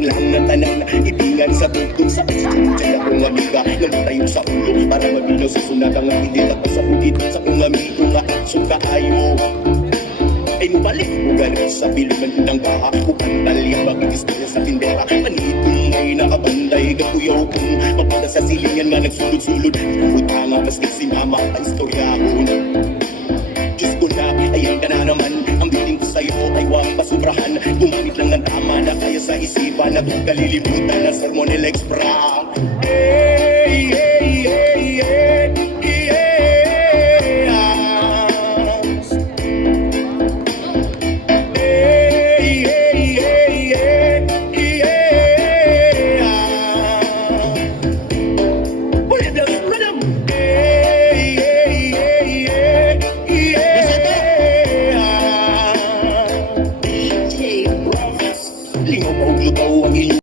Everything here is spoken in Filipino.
akin lang ng tanan. Ibingan sa tugtog sa kasama dyan akong amiga nang tayo sa ulo para mabinaw sa sunat ang hindi ako sa bukid sa kong amigo nga suka ayo ay mubalik ugar sa biliman ng baha upang talyang mag-istorya sa tindera panitong may nakabanday kakuyaw kong mapada sa silingan nga nagsulod-sulod utanga maski si mama ang istoryahon. Diyos ko na, ayan ka na naman ang biling ko sa'yo ay huwag pasubrahan gumamit lang ng tama na kaya sa isipan at huwag kalilimutan na sermonel extra. Hey, hey, hey, hey, hey, Lingaw pa uglubaw ang inyong